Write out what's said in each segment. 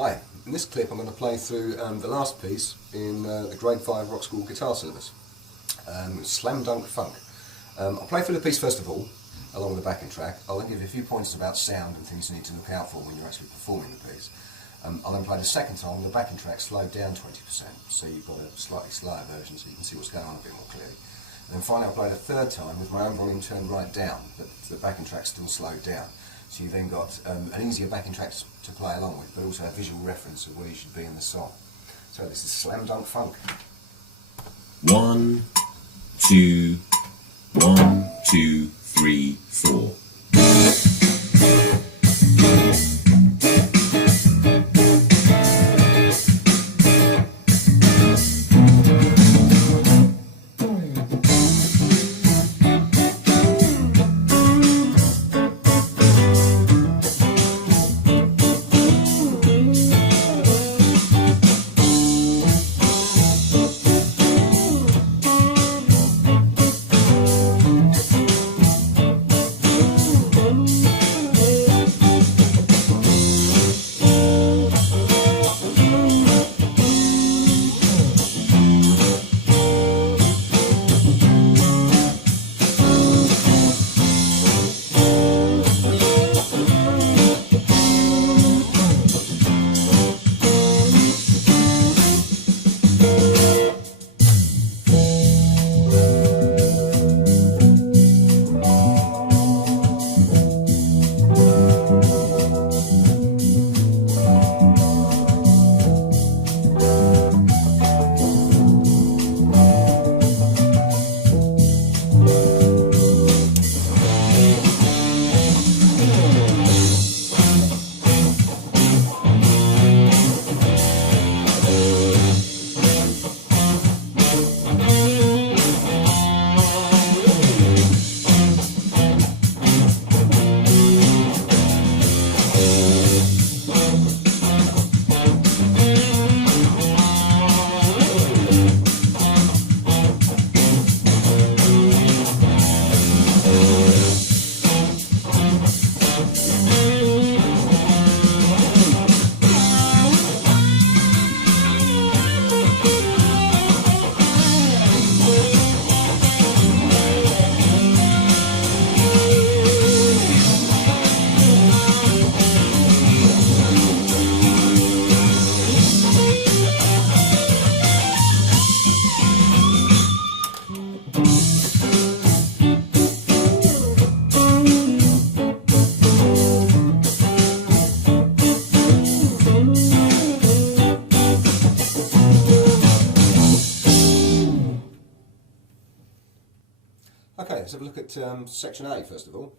Hi, in this clip I'm going to play through the last piece in the Grade 5 Rockschool guitar syllabus, Slam Dunk Funk. I'll play through the piece first of all, along with the backing track. I'll then give you a few pointers about sound and things you need to look out for when you're actually performing the piece. I'll then play the second time with the backing track slowed down 20%, so you've got a slightly slower version so you can see what's going on a bit more clearly. And then finally I'll play the third time with my own volume turned right down, but the backing track's still slowed down. So you've then got an easier backing track to play along with, but also a visual reference of where you should be in the song. So this is Slam Dunk Funk. 1, 2, 1, 2, 3, 4. Okay, let's have a look at section A first of all.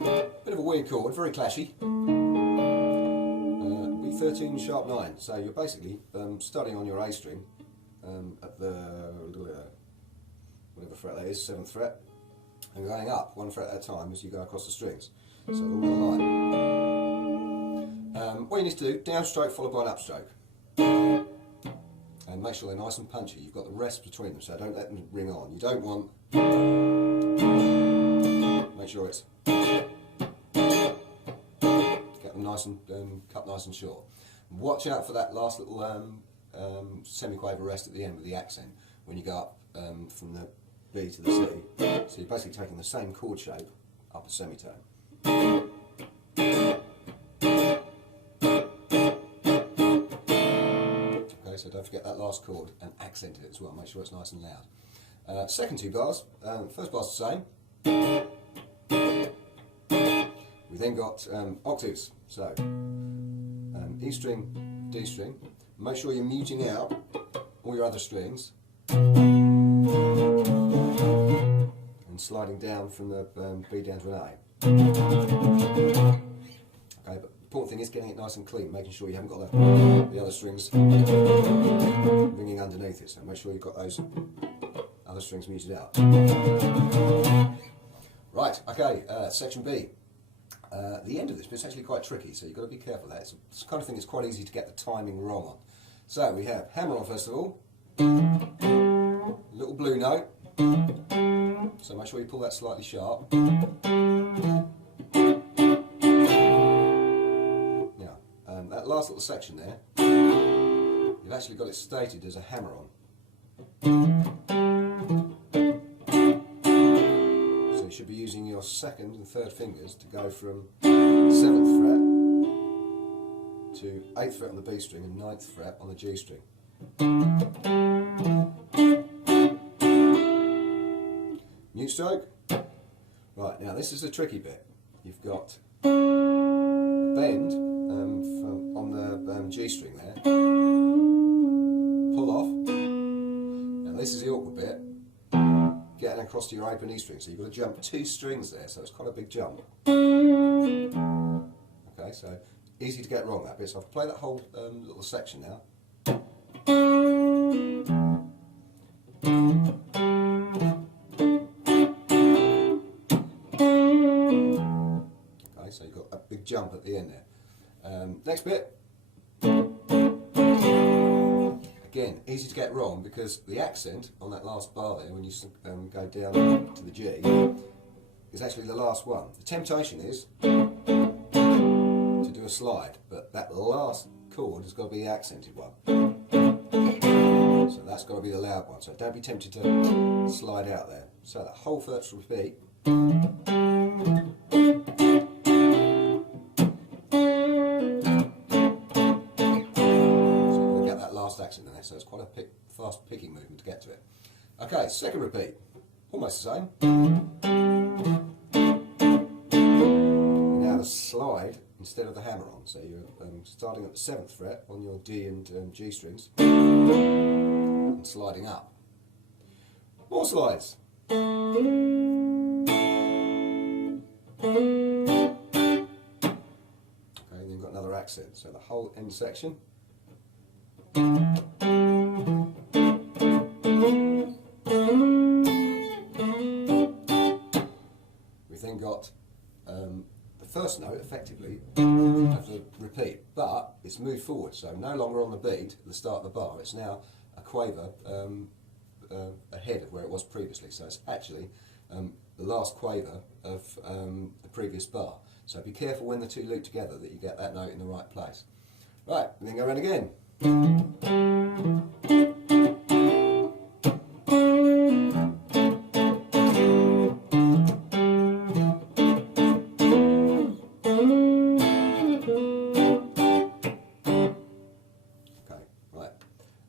Bit of a weird chord, very clashy. B13 sharp 9, so you're basically starting on your A string at the whatever fret that is, 7th fret, and going up one fret at a time as you go across the strings. So all in a line. What you need to do, downstroke followed by an upstroke. And make sure they're nice and punchy. You've got the rest between them, so don't let them ring on. You don't want... Make sure it's... Get them nice and cut nice and short. Watch out for that last little semiquaver rest at the end with the accent when you go up from the B to the C. So you're basically taking the same chord shape up a semitone. So don't forget that last chord and accent it as well, make sure it's nice and loud. Second two bars, first bar's the same. We then got octaves, so E string, D string. Make sure you're muting out all your other strings and sliding down from the B down to an A. Okay, but the important thing is getting it nice and clean, making sure you haven't got the other strings ringing underneath it, so make sure you've got those other strings muted out. Right, okay, section B. The end of this bit's actually quite tricky, so you've got to be careful of that. It's the kind of thing that's quite easy to get the timing wrong on. So we have hammer on first of all, little blue note, so make sure you pull that slightly sharp. last little section there, you've actually got it stated as a hammer on. So you should be using your 2nd and 3rd fingers to go from 7th fret to 8th fret on the B string and 9th fret on the G string. Mute stroke. Right, now this is the tricky bit. You've got a bend on the G string there. Pull off. Now this is the awkward bit. Getting across to your open E string. So you've got to jump 2 strings there, so it's quite a big jump. Okay, so easy to get wrong that bit. So I'll play that whole little section now. Okay, so you've got a big jump at the end there. Next bit. Again, easy to get wrong because the accent on that last bar there, when you go down to the G, is actually the last one. The temptation is to do a slide, but that last chord has got to be the accented one. So that's got to be the loud one. So don't be tempted to slide out there. So that whole first repeat. Accent in there, so it's quite a fast picking movement to get to it. Okay, 2nd repeat, almost the same. Now the slide instead of the hammer on, so you're starting at the 7th fret on your D and G strings and sliding up. More slides. Okay, then you've got another accent, so the whole end section. We've then got the first note effectively of the repeat, but it's moved forward, so no longer on the beat at the start of the bar, it's now a quaver ahead of where it was previously, so it's actually the last quaver of the previous bar. So be careful when the two loop together that you get that note in the right place. Right, and then go around again. Okay, right.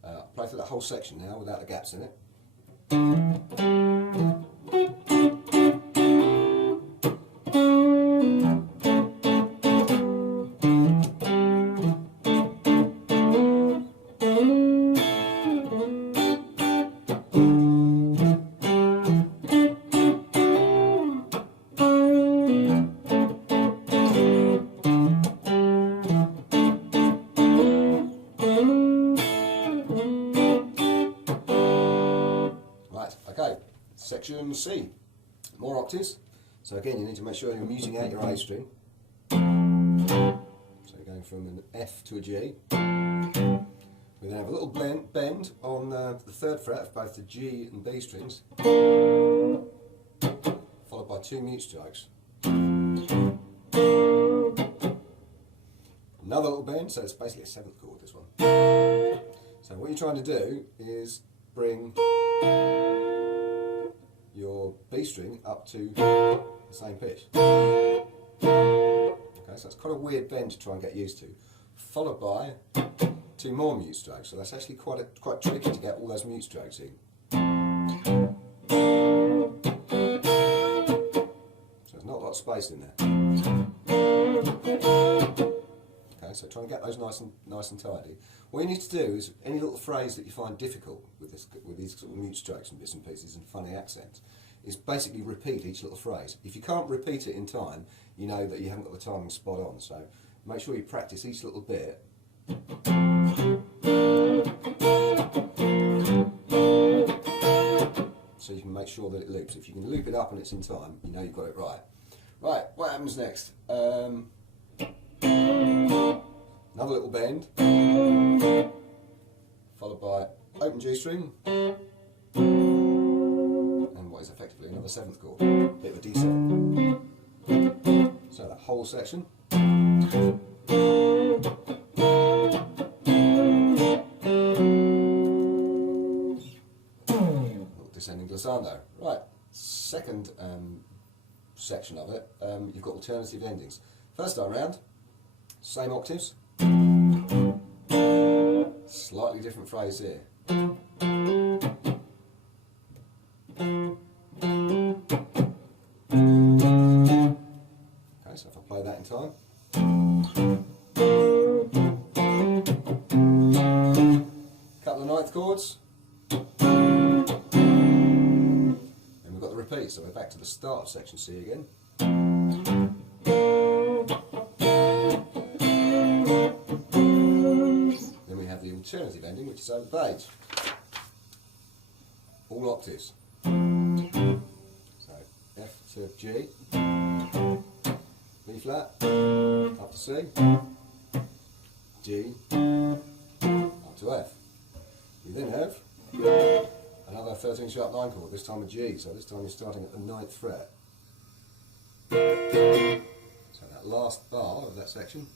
I'll play through that whole section now without the gaps in it. Okay, section C, more octaves. So again, you need to make sure you're muting out your A string. So you're going from an F to a G. We then have a little bend on the 3rd fret of both the G and B strings, followed by 2 mute strokes. Another little bend, so it's basically a 7th chord, this one. So what you're trying to do is bring your B string up to the same pitch. Okay, so it's quite a weird bend to try and get used to, followed by 2 more mute strokes. So that's actually quite tricky to get all those mute strokes in. So there's not a lot of space in there. Okay, so try and get those nice and tidy. What you need to do is any little phrase that you find difficult with these sort of mute strokes and bits and pieces and funny accents is basically repeat each little phrase. If you can't repeat it in time, you know that you haven't got the timing spot on. So make sure you practice each little bit. So you can make sure that it loops. If you can loop it up and it's in time, you know you've got it right. Right, what happens next? Another little bend, followed by open G string, and what is effectively another 7th chord, bit of a D7. So that whole section. time though. Right, second section of it, you've got alternative endings. First time round, same octaves, slightly different phrase here. Okay, so if I play that in time. Couple of ninth chords. And we've got the repeat, so we're back to the start of section C again. Then we have the alternative ending, which is over the page. All octaves. So F to G, B flat, up to C, G, up to F. We then have another 13 sharp 9 chord, this time a G, so this time you're starting at the 9th fret. So that last bar of that section.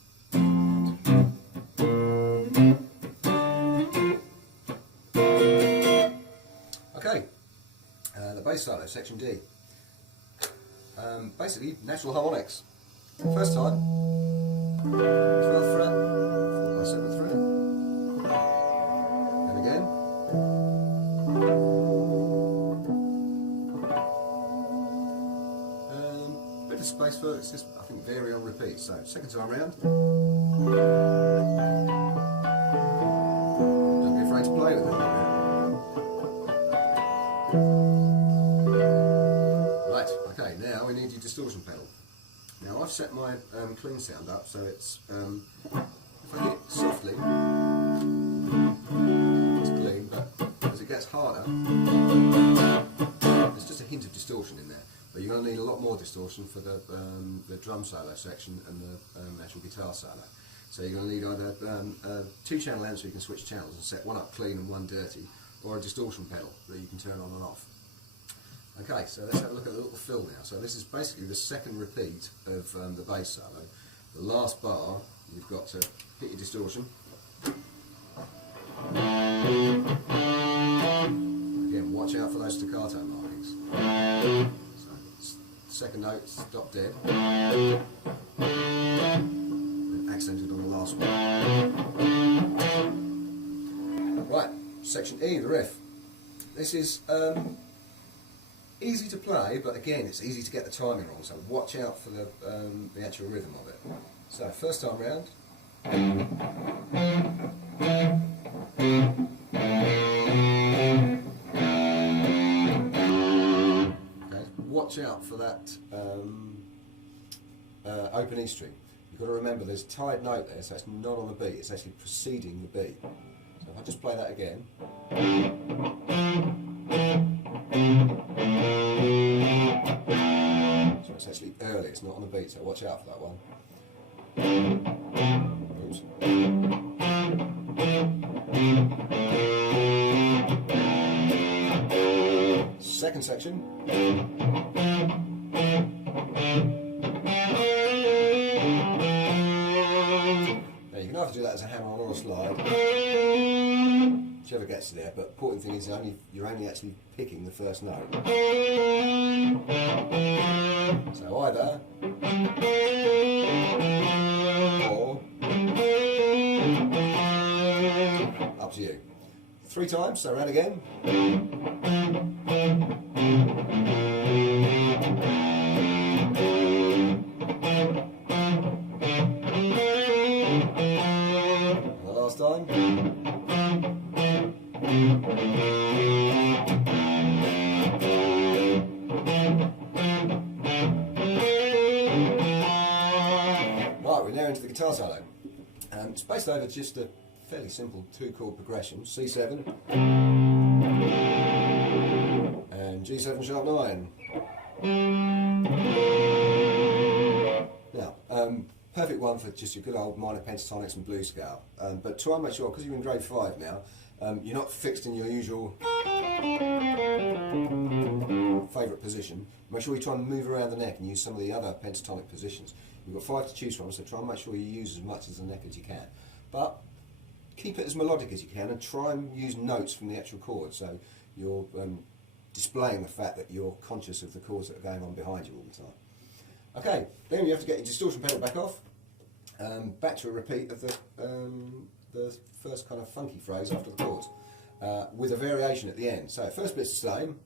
Okay, the bass solo, section D. Basically, natural harmonics. First time, 12th fret, 4th by 7th fret. And again. Bit of space for it, it's just, I think, vary on repeat. So, second time round. Don't be afraid to play with it. Right, okay, now we need your distortion pedal. Now I've set my clean sound up so it's, if I hit softly, it's clean, but as it gets harder, there's just a hint of distortion in there. But you're going to need a lot more distortion for the drum solo section and the actual guitar solo. So you're going to need either a 2-channel amp so you can switch channels and set one up clean and one dirty, or a distortion pedal that you can turn on and off. Okay, so let's have a look at the little fill now. So this is basically the second repeat of the bass solo. The last bar, you've got to hit your distortion. Again, watch out for those staccato markings. So, second note, stop dead. Then accented on the last one. Right, section E, the riff. This is easy to play, but again, it's easy to get the timing wrong, so watch out for the actual rhythm of it. So, first time round. Okay, watch out for that open E string. You've got to remember there's a tied note there, so it's not on the beat, it's actually preceding the beat. So if I just play that again. So it's actually early, it's not on the beat, so watch out for that one. Oops. Second section. Now you can either do that as a hammer-on or a slide, whichever gets there, but the important thing is you're only actually picking the first note. So either or, up to you. 3 times, so round again. And the last time. Right, we're now into the guitar solo. It's based over just a fairly simple 2-chord progression, C7 and G7 sharp 9. Now, perfect one for just your good old minor pentatonics and blues scale, but try and make sure, because you're in grade 5 now, you're not fixed in your usual favourite position. Make sure you try and move around the neck and use some of the other pentatonic positions. You've got 5 to choose from, so try and make sure you use as much as the neck as you can. But keep it as melodic as you can and try and use notes from the actual chord. So your displaying the fact that you're conscious of the chords that are going on behind you all the time. Okay, then you have to get your distortion pedal back off, back to a repeat of the first kind of funky phrase after the chords, with a variation at the end. So first bit's the same.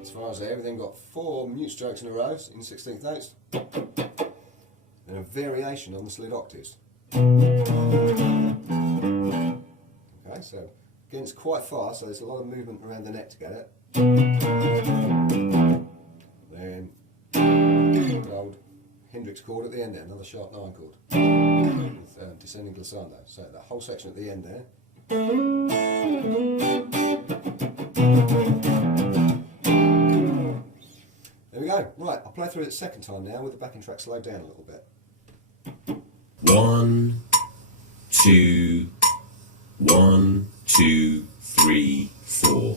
As far as there, everything got 4 mute strokes in a row in 16th notes, and a variation on the slid octaves. Okay, so again it's quite fast, so there's a lot of movement around the neck to get it. Then the old Hendrix chord at the end there, another sharp 9 chord with descending glissando. So that whole section at the end there. There we go. Right, I'll play through it a second time now with the backing track slowed down a little bit. 1, 2, 1, 2, 3, 4.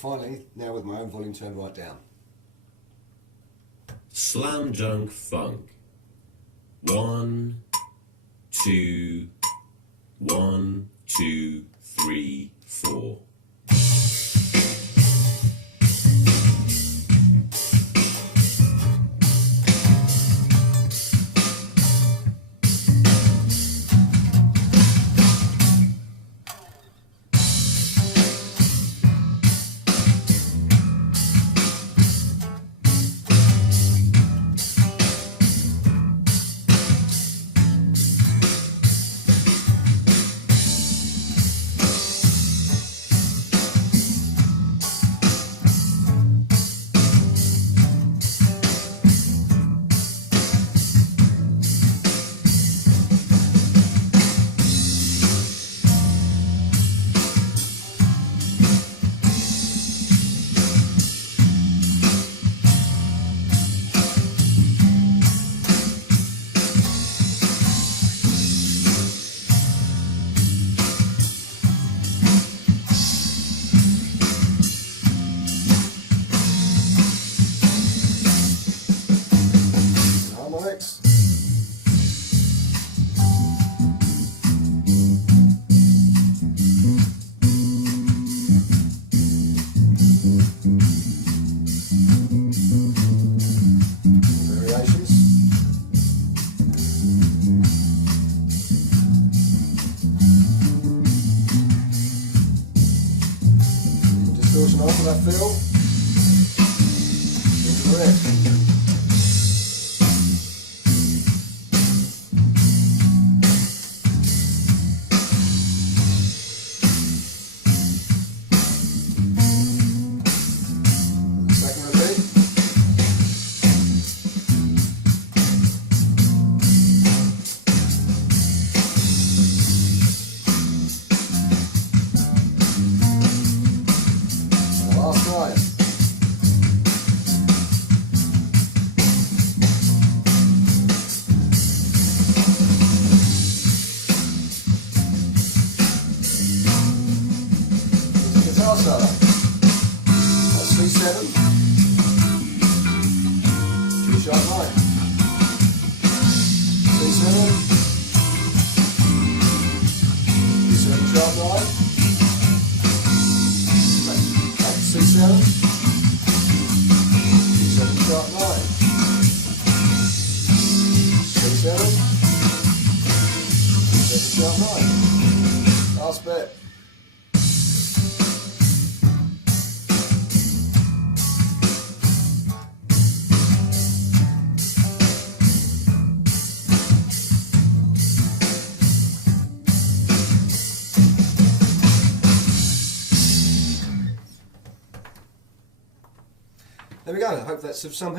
finally, now with my own volume turned right down. Slam dunk funk. 1, 2, 1, 2, 3, 4. nice for that feel. E the Riff. Last line. Guitar solo. That's C7. G sharp 9. C7. G7 sharp 9. C7, C7 sharp 9, C7, C7 sharp 9, last bit. There we go, I hope that's of some help.